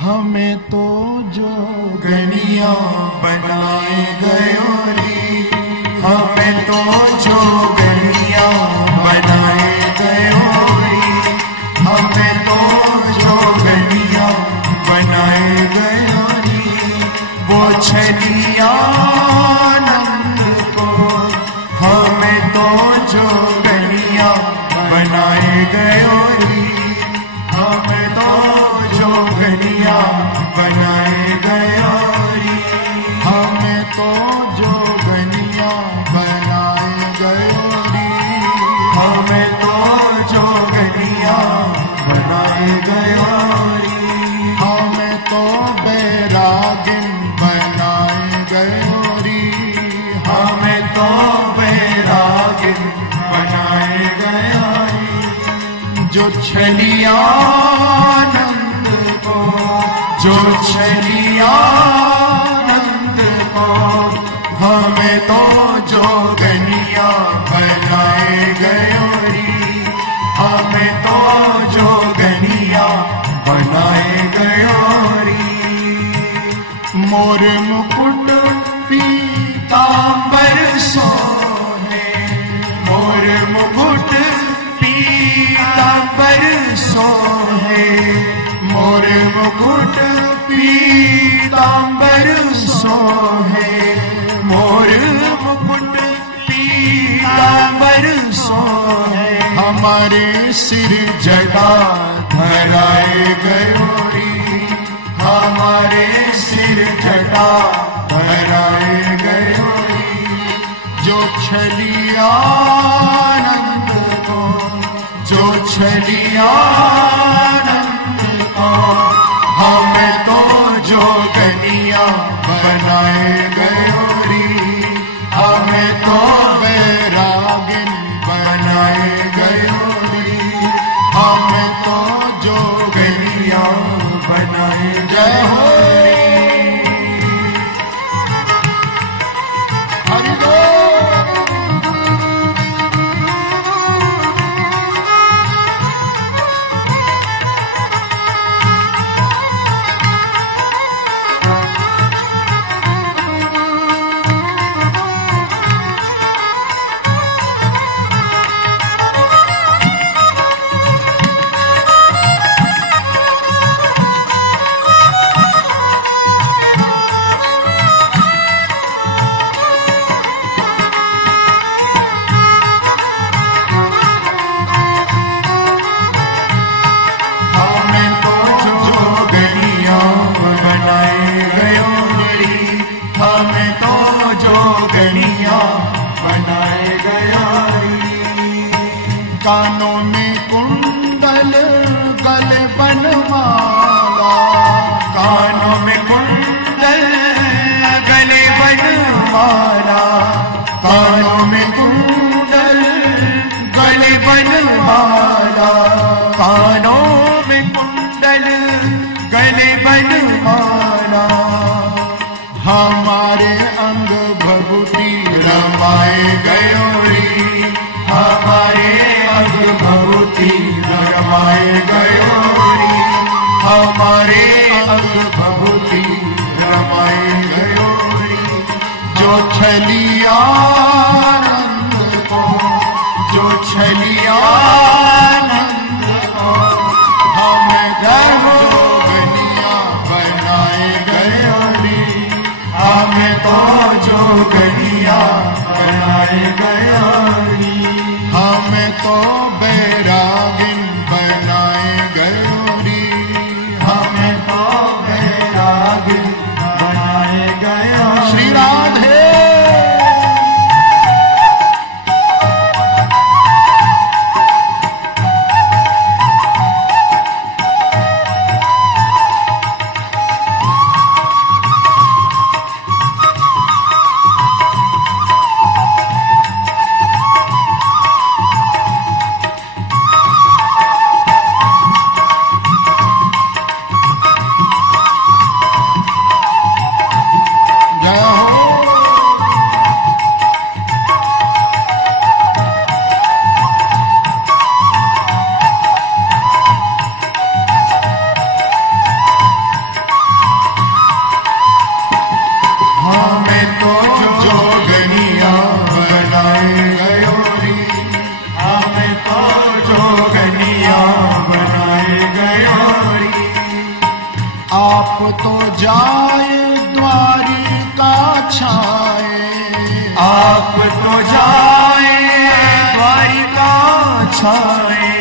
हमें तो जोगनिया बनाए गयो रे, हमें तो जोगनिया बनाए गयो रे, हमें तो जोगनिया बनाए गयो रे। वो छलिया नंद को हमें तो जोगनिया बनाए गयो रे, हमें तो जोगनिया बनाए गयो रे, हमें तो जोगनिया बनाए गयो रे, हमें तो जोगनिया बनाए गयो रे, हमें तो बैरागिन बनाए गयो रे, हमें तो बैरागिन बनाए गयो रे। जो छलिया नंद को, जो छलिया नंद को हमें तो जोगनिया बनाए गयो रे, हमें तो जोगनिया बनाए गयो रे। मोर मुकुट पीतांबर सोहे, मोर मुकुट पीतांबर सोहे, मोर मुकुट पीतांबर सोहे, मोर मुकुट पीतांबर सोहे। हमारे सिर जटा धराए गयो रे, हमारे सिर जटा धराए गयो रे। जो छलिया नंद को, जो छलिया नंद को हमें तो जोगनिया बनाए गयो रे, हमें तो बैरागिन बनाए गयो रे, हमें तो जोगनिया बनाए गयो रे। कानों में कुंडल गले बनवाला, कानों में कुंडल गले बनवाला, कानों में कुंडल गले बनवाला, कानों में कुंडल गले बनवाला। हमारे अंग भभूति रमाए गयो रे, हमारे अंग भभूति रमाए गयो रे, हमारे अंग भभूति रमाए गयो रे। जो छलिया नंद को, जो छलिया नंद को हमें जोगनिया बनाए गयो रे, हमें तो जोगनिया बनाए गयो रे, हमें तो बैरागिन बनाए गयो रे, हमें तो बैरागिन बनाए गयो। श्री राधे आप तो जाए द्वारिका छाए, आप तो जाए द्वारिका छाए,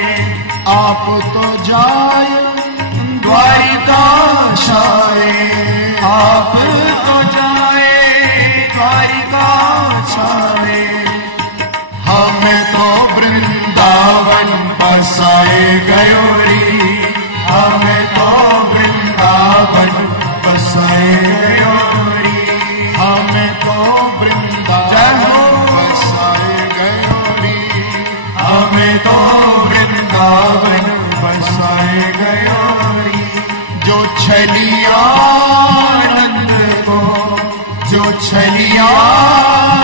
आप तो जाए द्वारिका छाए, आप तो जाए द्वारिका छाए। हमें तो वृंदावन बसाए गयोरी, हमें तो वृंदावन बसाए गयोरी, हमें तो वृंदावन बसाए गयोरी, हमें तो वृंदावन बसाए गयोरी। जो छलिया आनंद को, जो छलिया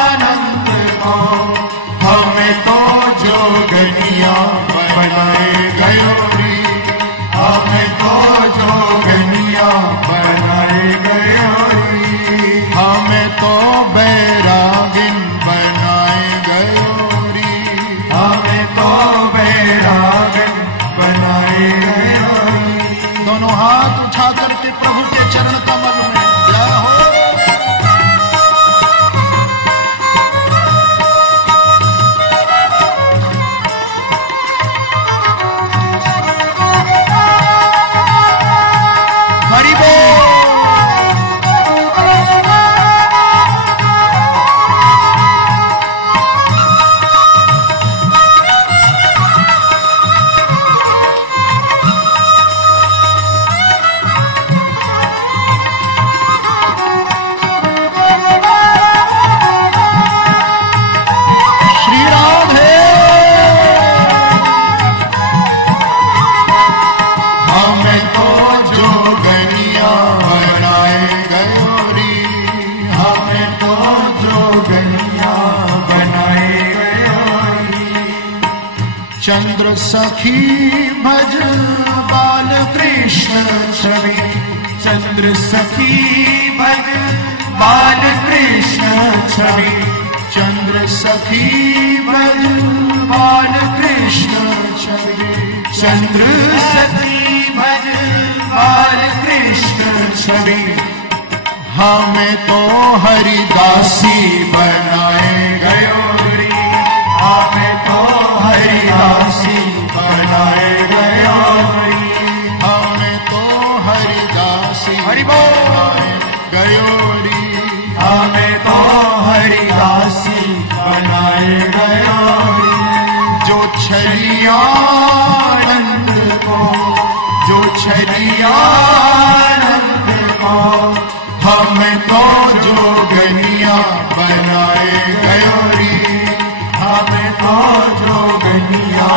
आनंद को, हमें तो जोगनिया बनाए गयोरी, हमें तो जोगनिया बनाए गयोरी, हमें तो बैरागिन बनाए गयोरी, हमें तो बैरागिन बनाए गयोरी। दोनों हाथ उठा करके प्रभु के चरण कमल में जय हो। चंद्र सखी भज बाल कृष्ण छवि, चंद्र सखी भज बाल कृष्ण छवि, चंद्र सखी भज बाल कृष्ण छवि, चंद्र सखी भज बाल कृष्ण छवि। हमें तो हरिदासी बनाए गयोरी, हमें तो हरिदासी बनाए गयोरी, हमें तो हरिदासी बनाए गयोरी, हमें तो हरिदासी बनाए गयोरी। जो छलिया आनंद को, जो छलिया आनंद को, हमें तो जोगनिया बनाए गयोरी, हमें तो जोगनिया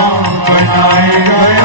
बनाए गयोरी।